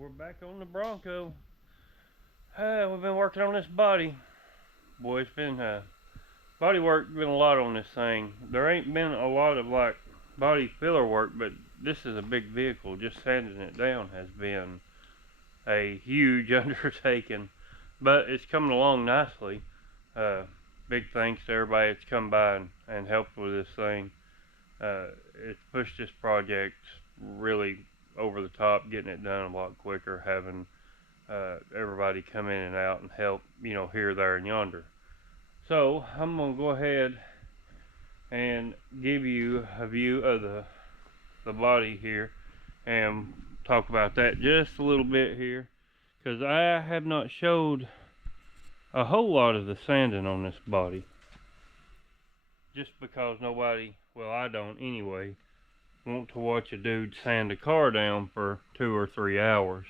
We're back on the Bronco. We've been working on this body. Boy, it's been body work. Been a lot on this thing. There ain't been a lot of like body filler work, but this is a big vehicle. Just sanding it down has been a huge undertaking, but it's coming along nicely. Big thanks to everybody that's come by and helped with this thing. It's pushed this project really over the top, getting it done a lot quicker, having everybody come in and out and help, here, there, and yonder. So I'm gonna go ahead and give you a view of the body here and talk about that just a little bit here, because I have not showed a whole lot of the sanding on this body, just because nobody, well, I don't anyway, want to watch a dude sand a car down for 2 or 3 hours.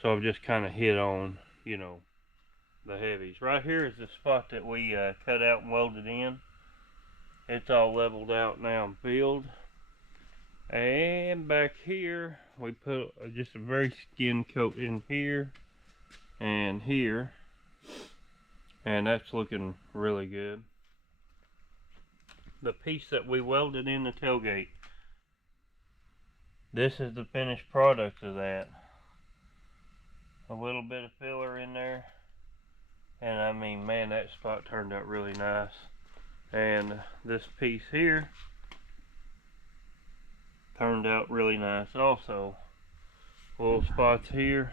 So I've just kind of hit on, the heavies. Right here is the spot that we cut out and welded in. It's all leveled out now and filled. And back here, we put just a very skin coat in here and here. And that's looking really good. The piece that we welded in the tailgate, this is the finished product of that. A little bit of filler in there, and I mean, man, that spot turned out really nice. And this piece here turned out really nice also. Little spots here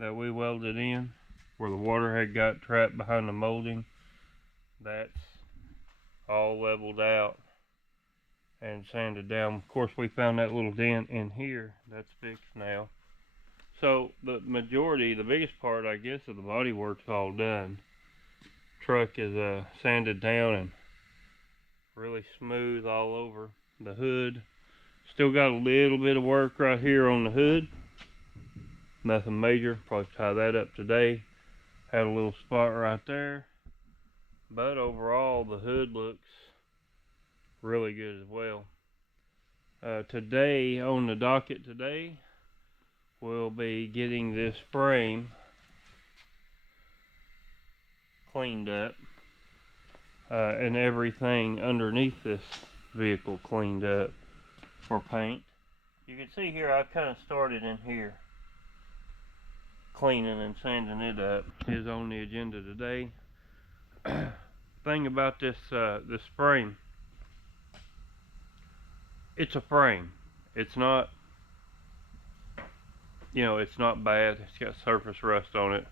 that we welded in where the water had got trapped behind the molding, that's all leveled out and sanded down. Of course, we found that little dent in here that's fixed now. So the majority, the biggest part, I guess, of the body work's all done. Truck is sanded down and really smooth all over. The hood, still got a little bit of work right here on the hood. Nothing major, probably tie that up today. Had a little spot right there. But overall, the hood looks really good as well. Today, on the docket today, we'll be getting this frame cleaned up and everything underneath this vehicle cleaned up for paint. You can see here I've kind of started in here cleaning and sanding it up. Is on the agenda today. Thing about this this frame, it's a frame. It's not, it's not bad. It's got surface rust on it.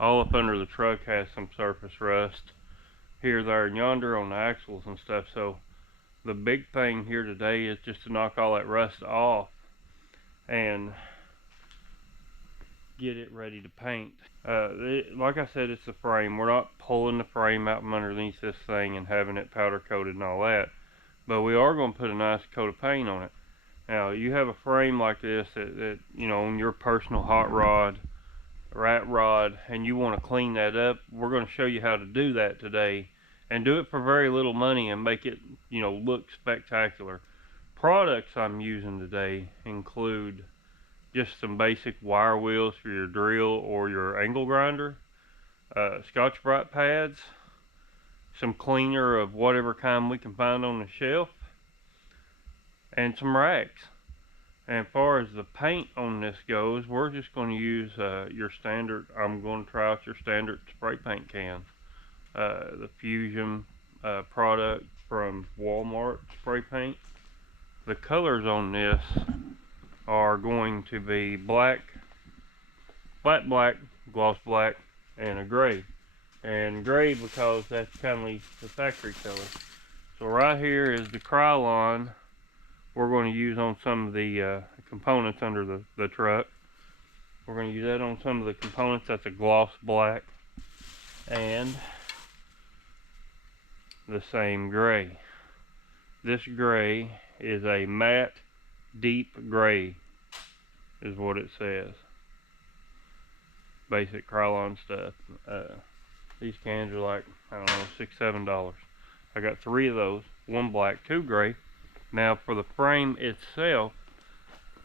All up under the truck has some surface rust. Here, there, and yonder on the axles and stuff. So the big thing here today is just to knock all that rust off and get it ready to paint. Like I said, it's the frame. We're not pulling the frame out from underneath this thing and having it powder coated and all that. But we are going to put a nice coat of paint on it. Now, you have a frame like this that on your personal hot rod, rat rod, and you want to clean that up, we're going to show you how to do that today, and do it for very little money and make it, look spectacular. Products I'm using today include just some basic wire wheels for your drill or your angle grinder, Scotch-Brite pads, some cleaner of whatever kind we can find on the shelf, and some rags. And as far as the paint on this goes, we're just going to use your standard, I'm going to try out your standard spray paint can. The Fusion product from Walmart spray paint. The colors on this are going to be black, flat black, gloss black, and a gray. And gray because that's kind of the factory color. So right here is the Krylon we're going to use on some of the components under the truck. We're going to use that on some of the components. That's a gloss black and the same gray. This gray is a matte deep gray is what it says. Basic Krylon stuff. These cans are like, I don't know, $6-7. I got 3 of those, 1 black, 2 gray. Now for the frame itself,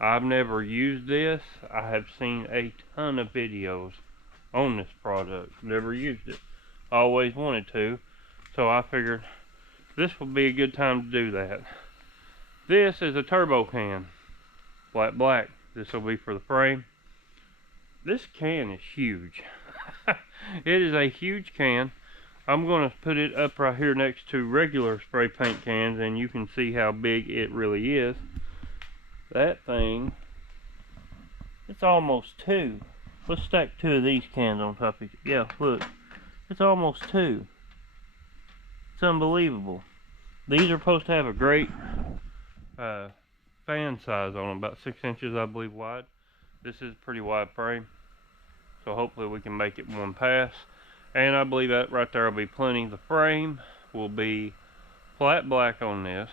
I've never used this. I have seen a ton of videos on this product. Never used it. Always wanted to. So I figured this would be a good time to do that. This is a turbo can. Flat black. This will be for the frame. This can is huge. It is a huge can. I'm going to put it up right here next to regular spray paint cans, and you can see how big it really is. That thing, it's almost 2. Let's stack 2 of these cans on top of each. Yeah, look. It's almost 2. It's unbelievable. These are supposed to have a great fan size on them, about 6 inches I believe wide. This is a pretty wide frame, so hopefully we can make it one pass. And I believe that right there will be plenty. The frame will be flat black on this.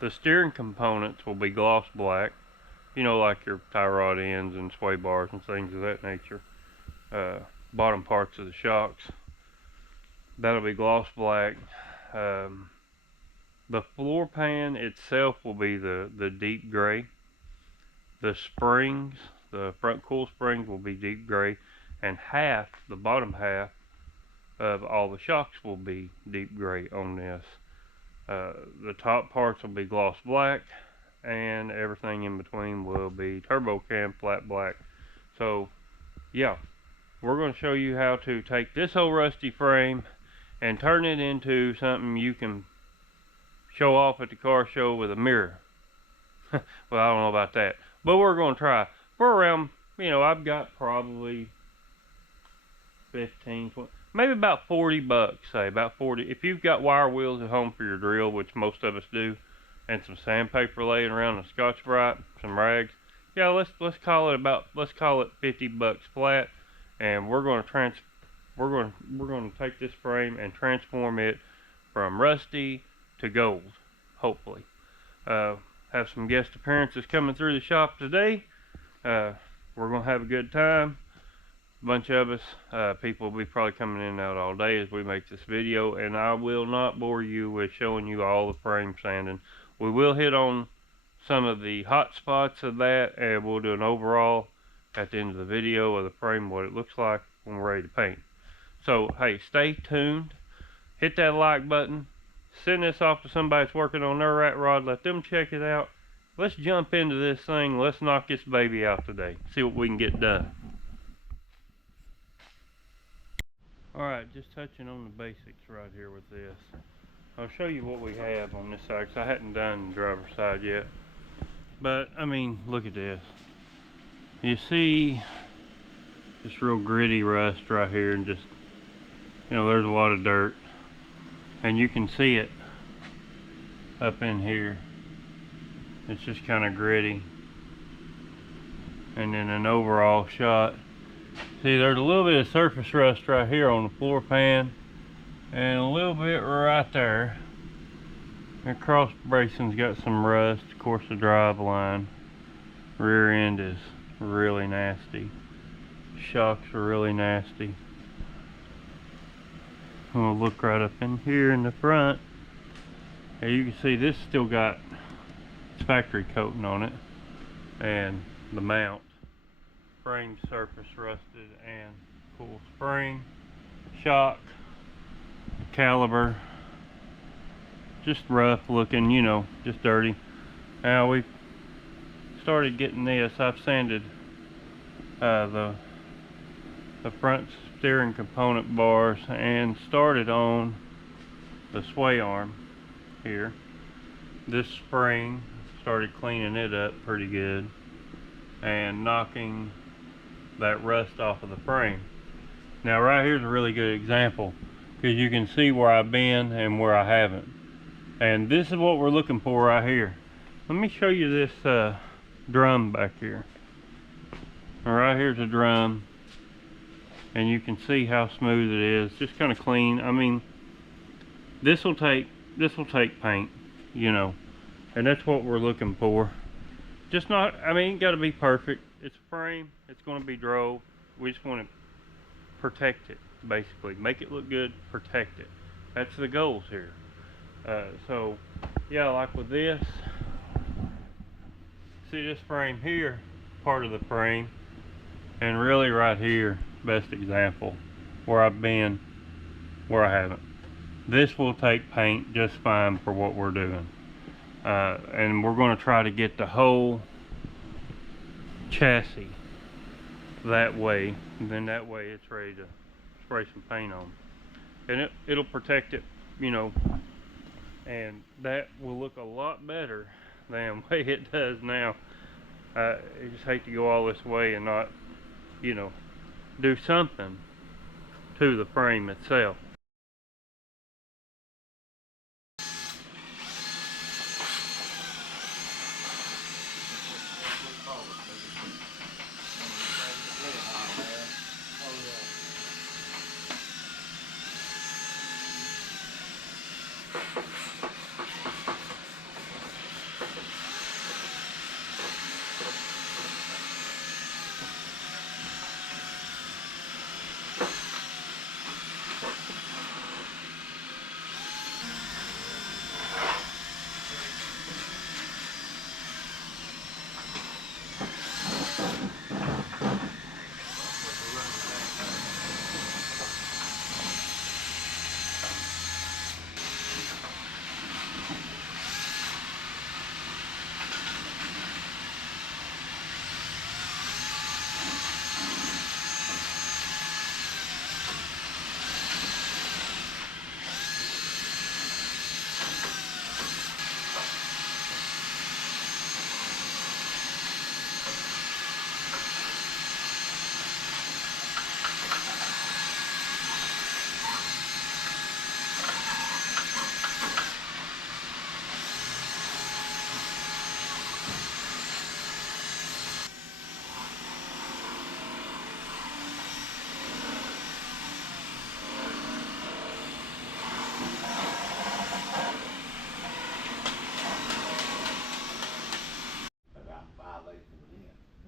The steering components will be gloss black. You know, like your tie rod ends and sway bars and things of that nature. Bottom parts of the shocks. That'll be gloss black. The floor pan itself will be the deep gray. The springs, the front coil springs will be deep gray. And the bottom half of all the shocks will be deep gray on this. The top parts will be gloss black, and everything in between will be turbo cam flat black. So yeah, we're going to show you how to take this old rusty frame and turn it into something you can show off at the car show with a mirror. Well, I don't know about that, but we're going to try. For around, you know, I've got probably 15, 20, maybe about 40 bucks, say about 40. If you've got wire wheels at home for your drill, which most of us do, and some sandpaper laying around, a Scotch-Brite, some rags, yeah, let's call it 50 bucks flat, and we're going to take this frame and transform it from rusty to gold, hopefully. Have some guest appearances coming through the shop today. We're going to have a good time. A bunch of us, people will be probably coming in and out all day as we make this video, and I will not bore you with showing you all the frame sanding. We will hit on some of the hot spots of that, and we'll do an overall at the end of the video of the frame, what it looks like when we're ready to paint. So hey, stay tuned, hit that like button, send this off to somebody that's working on their rat rod, let them check it out. Let's jump into this thing. Let's knock this baby out today, see what we can get done. Alright, just touching on the basics right here with this. I'll show you what we have on this side, because I hadn't done the driver's side yet. But, I mean, look at this. You see this real gritty rust right here, and just, you know, there's a lot of dirt. And you can see it up in here. It's just kind of gritty. And then an overall shot. See, there's a little bit of surface rust right here on the floor pan, and a little bit right there. The cross bracing's got some rust. Of course, the drive line, rear end is really nasty. Shocks are really nasty. I'm gonna look right up in here in the front, and you can see this still got its factory coating on it, and the mount. Frame surface rusted, and cool spring, shock, caliber, just rough looking, you know, just dirty. Now we started getting this. I've sanded the front steering component bars and started on the sway arm here. This spring, started cleaning it up pretty good and knocking that rust off of the frame. Now right here's a really good example, because you can see where I've been and where I haven't, and this is what we're looking for right here. Let me show you this drum back here. All right, here's a drum, and you can see how smooth it is, just kind of clean. I mean, this will take paint, you know, and that's what we're looking for. Just not, I mean, it got to be perfect. It's a frame, it's going to be drove. We just want to protect it, basically. Make it look good, protect it. That's the goals here. So, yeah, like with this, see this frame here, part of the frame, and really right here, best example, where I've been, where I haven't. This will take paint just fine for what we're doing. And we're going to try to get the whole chassis that way, and then that way it's ready to spray some paint on. And it'll protect it, you know, and that will look a lot better than the way it does now. I just hate to go all this way and not, you know, do something to the frame itself.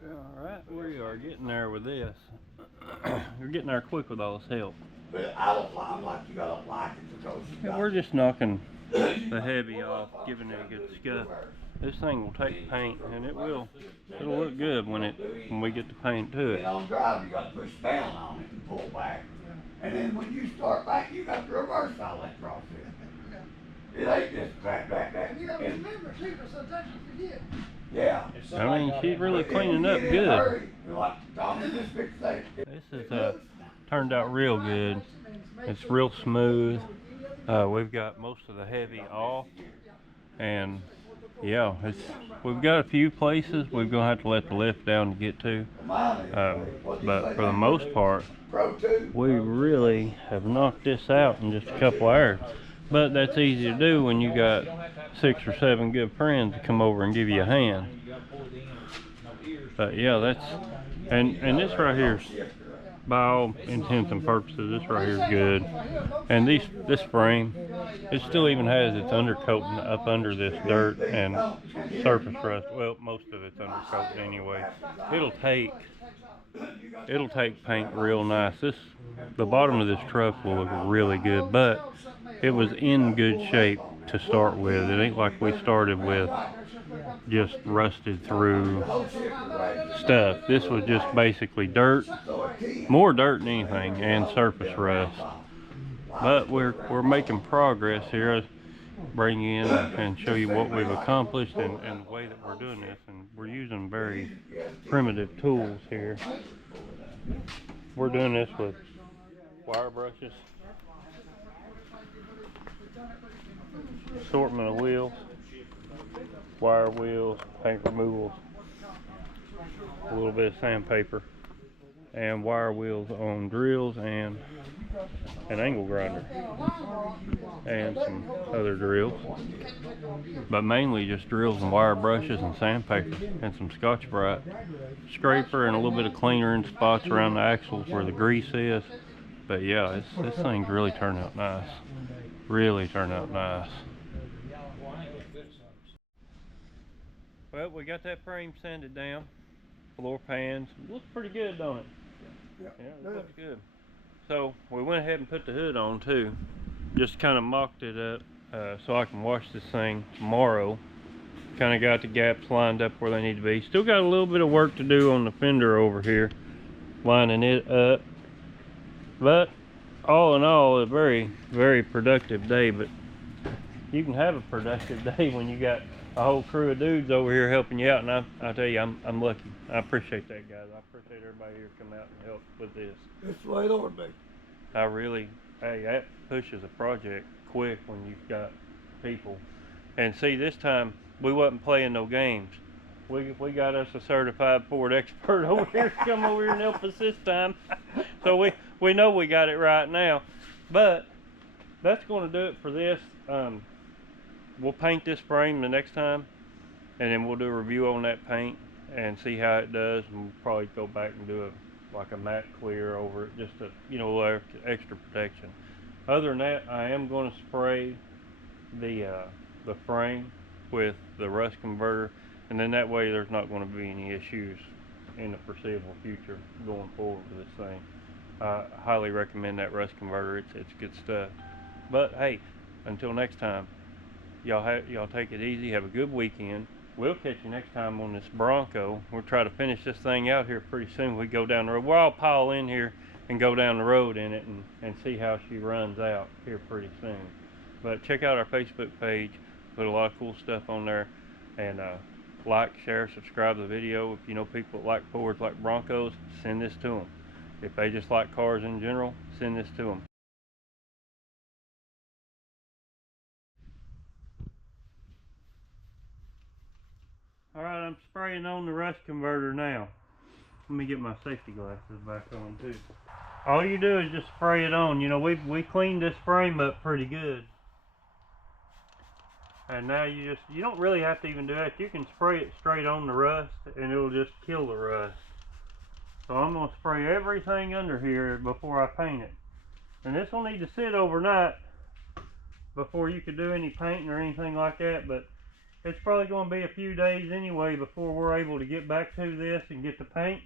Alright, we are getting there with this. We're getting there quick with all this help. But I don't like you gotta like it because Yeah, we're just knocking the heavy off, giving it a good scuff. This thing will take paint, and it'll look good when we get the paint to it. on drive, you gotta push down on it and pull back. And then when you start back, you got to reverse all that process. It ain't just back. And you gotta remember too, because sometimes you forget. Yeah. I mean, she's really cleaning up good. This has turned out real good. It's real smooth. We've got most of the heavy off, and yeah, we've got a few places we're gonna have to let the lift down to get to, but for the most part, we really have knocked this out in just a couple hours. But that's easy to do when you got 6 or 7 good friends to come over and give you a hand. But yeah, that's and this right here, by all intents and purposes, this right here is good. And this frame, it still even has its undercoating up under this dirt and surface rust. Well, most of it's undercoating anyway. It'll take paint real nice. The bottom of this truck will look really good, but it was in good shape to start with. It ain't like we started with just rusted through stuff. This was just basically dirt, more dirt than anything, and surface rust. But we're making progress here. I'll bring you in and show you what we've accomplished and the way that we're doing this. And we're using very primitive tools here. We're doing this with wire brushes, assortment of wheels, wire wheels, paint removals, a little bit of sandpaper, and wire wheels on drills and an angle grinder and some other drills, but mainly just drills and wire brushes and sandpaper and some Scotch-Brite, scraper, and a little bit of cleaner in spots around the axles where the grease is. But yeah, this thing's really turned out nice. Really turned out nice. Well, we got that frame sanded down, floor pans. Looks pretty good, don't it? Yeah, it looks good. So we went ahead and put the hood on too. Just kind of mocked it up so I can wash this thing tomorrow Kind of got the gaps lined up where they need to be. Still got a little bit of work to do on the fender over here, lining it up. But all in all, a very, very productive day. But you can have a productive day when you got a whole crew of dudes over here helping you out. And I tell you, I'm lucky. I appreciate that, guys. I appreciate everybody here come out and help with this. That's the way it ought to be. I really, hey, that pushes a project quick when you've got people. And see, this time we wasn't playing no games. We got us a certified Ford expert over here to come over here and help us this time. So we know we got it right now. But that's going to do it for this. We'll paint this frame the next time, and then we'll do a review on that paint and see how it does. And we'll probably go back and do like a matte clear over it, just to, you know, a little extra protection. Other than that, I am going to spray the frame with the rust converter, and then that way there's not going to be any issues in the foreseeable future going forward with this thing. I highly recommend that rust converter. It's good stuff. But hey, until next time, y'all take it easy. Have a good weekend. We'll catch you next time on this Bronco. We'll try to finish this thing out here pretty soon. We go down the road. We'll all pile in here and go down the road in it and see how she runs out here pretty soon. But check out our Facebook page. Put a lot of cool stuff on there. And like, share, subscribe to the video. If you know people that like Fords, like Broncos, send this to them. If they just like cars in general, send this to them. Alright, I'm spraying on the rust converter now. Let me get my safety glasses back on too. All you do is just spray it on. You know, we cleaned this frame up pretty good. And now you don't really have to even do that. You can spray it straight on the rust and it'll just kill the rust. So I'm going to spray everything under here before I paint it. And this will need to sit overnight before you can do any painting or anything like that. But it's probably going to be a few days anyway before we're able to get back to this and get the paint.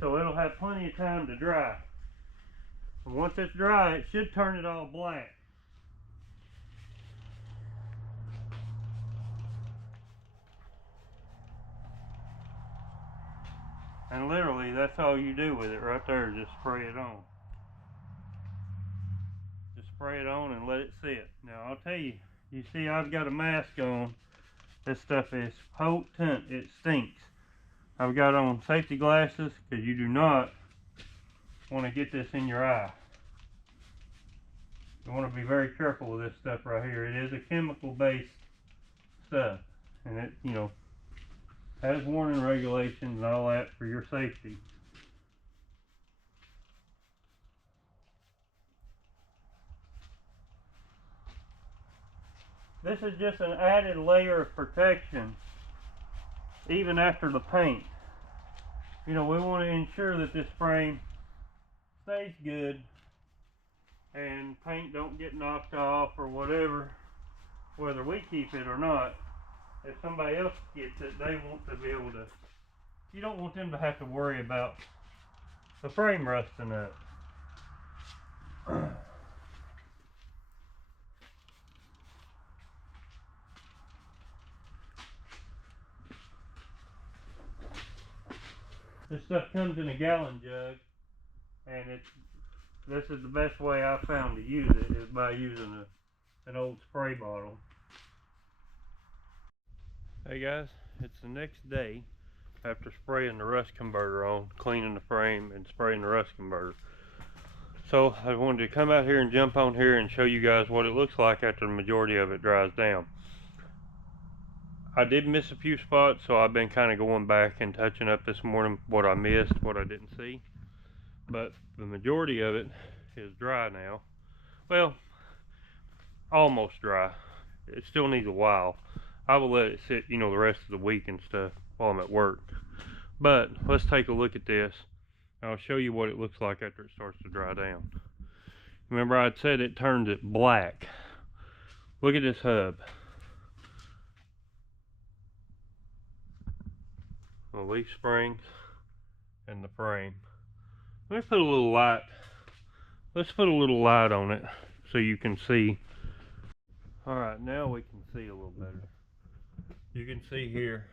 So it'll have plenty of time to dry. And once it's dry, it should turn it all black. And literally, that's all you do with it right there, just spray it on. Just spray it on and let it sit. Now, I'll tell you, you see I've got a mask on. This stuff is potent, it stinks. I've got on safety glasses because you do not want to get this in your eye. You want to be very careful with this stuff right here. It is a chemical-based stuff, and it, you know, has warning regulations and all that for your safety. This is just an added layer of protection even after the paint. You know, we want to ensure that this frame stays good and paint don't get knocked off or whatever, whether we keep it or not. If somebody else gets it, they want to be able to, you don't want them to have to worry about the frame rusting up. This stuff comes in a gallon jug, and this is the best way I've found to use it, is by using an old spray bottle. Hey guys, it's the next day after spraying the rust converter on, cleaning the frame and spraying the rust converter. So I wanted to come out here and jump on here and show you guys what it looks like after the majority of it dries down. I did miss a few spots, so I've been kind of going back and touching up this morning what I missed, what I didn't see. But the majority of it is dry now. Well, almost dry. It still needs a while. I will let it sit, you know, the rest of the week and stuff while I'm at work. But let's take a look at this. I'll show you what it looks like after it starts to dry down. Remember I'd said it turns it black. Look at this hub. The leaf springs and the frame. Let me put a little light. Let's put a little light on it so you can see. Alright, now we can see a little better. You can see here,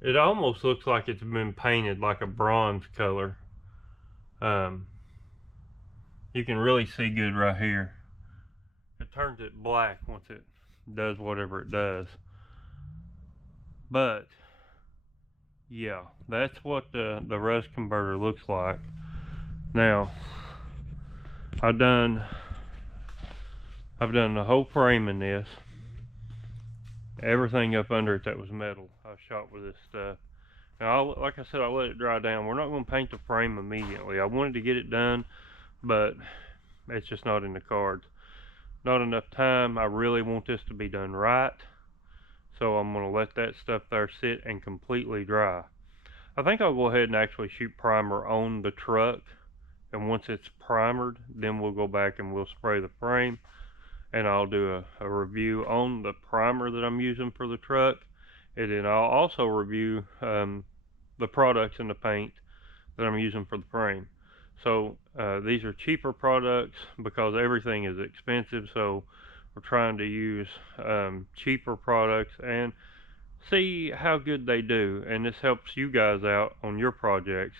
it almost looks like it's been painted like a bronze color. You can really see good right here. It turns it black once it does whatever it does. But yeah, that's what the rust converter looks like. Now, I've done the whole frame in this. Everything up under it that was metal, I shot with this stuff. Now, like I said, I let it dry down. We're not going to paint the frame immediately. I wanted to get it done, but it's just not in the cards. Not enough time. I really want this to be done right, so I'm going to let that stuff there sit and completely dry. I think I'll go ahead and actually shoot primer on the truck, and once it's primered, then we'll go back and we'll spray the frame, and I'll do a review on the primer that I'm using for the truck, and then I'll also review the products in the paint that I'm using for the frame. So these are cheaper products because everything is expensive, so we're trying to use cheaper products and see how good they do, and this helps you guys out on your projects.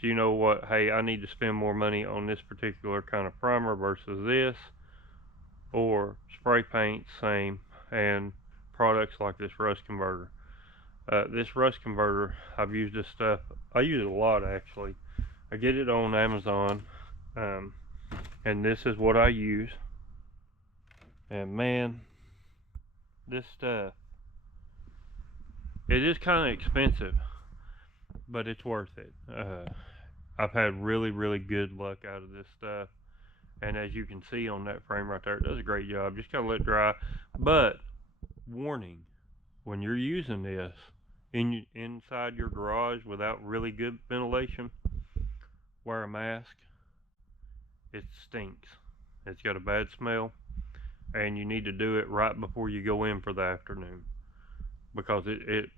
So you know what, hey, I need to spend more money on this particular kind of primer versus this, or spray paint, same, and products like this rust converter. This rust converter, I've used this stuff, I use it a lot actually. I get it on Amazon, and this is what I use. And man, this stuff, it is kind of expensive, but it's worth it. I've had really good luck out of this stuff, and as you can see on that frame right there, it does a great job. Just gotta let it dry. But warning, when you're using this inside your garage without really good ventilation, wear a mask. It stinks. It's got a bad smell, and you need to do it right before you go in for the afternoon, because it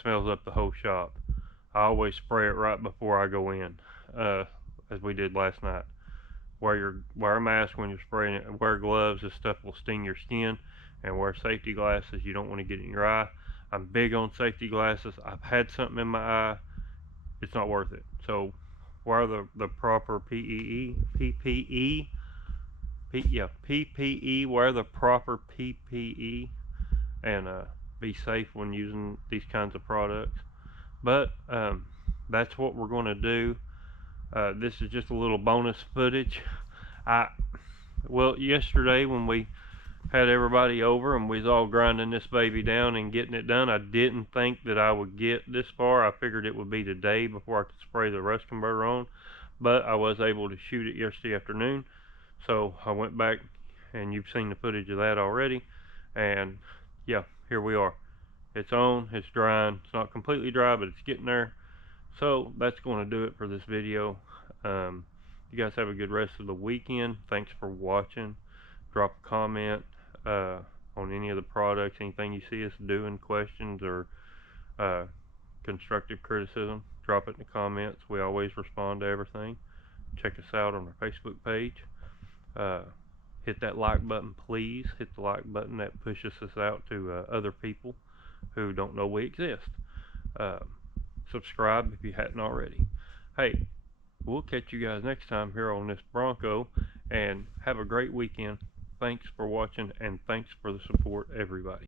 smells up the whole shop. I always spray it right before I go in, as we did last night. Wear a mask when you're spraying it. Wear gloves. This stuff will sting your skin. And wear safety glasses. You don't want to get it in your eye. I'm big on safety glasses. I've had something in my eye. It's not worth it. So wear the proper PPE. Wear the proper PPE, and be safe when using these kinds of products. But that's what we're going to do. This is just a little bonus footage. Well, yesterday when we had everybody over and we was all grinding this baby down and getting it done, I didn't think that I would get this far. I figured it would be today before I could spray the rust converter on, but I was able to shoot it yesterday afternoon. So I went back, and you've seen the footage of that already, and yeah, here we are. It's on, it's drying. It's not completely dry, but it's getting there. So that's going to do it for this video. You guys have a good rest of the weekend. Thanks for watching. Drop a comment on any of the products, anything you see us doing, questions, or constructive criticism. Drop it in the comments. We always respond to everything. Check us out on our Facebook page. Hit that like button, please. Hit the like button. That pushes us out to other people who don't know we exist. Subscribe if you hadn't already. Hey, we'll catch you guys next time here on this Bronco, and have a great weekend. Thanks for watching, and thanks for the support, everybody.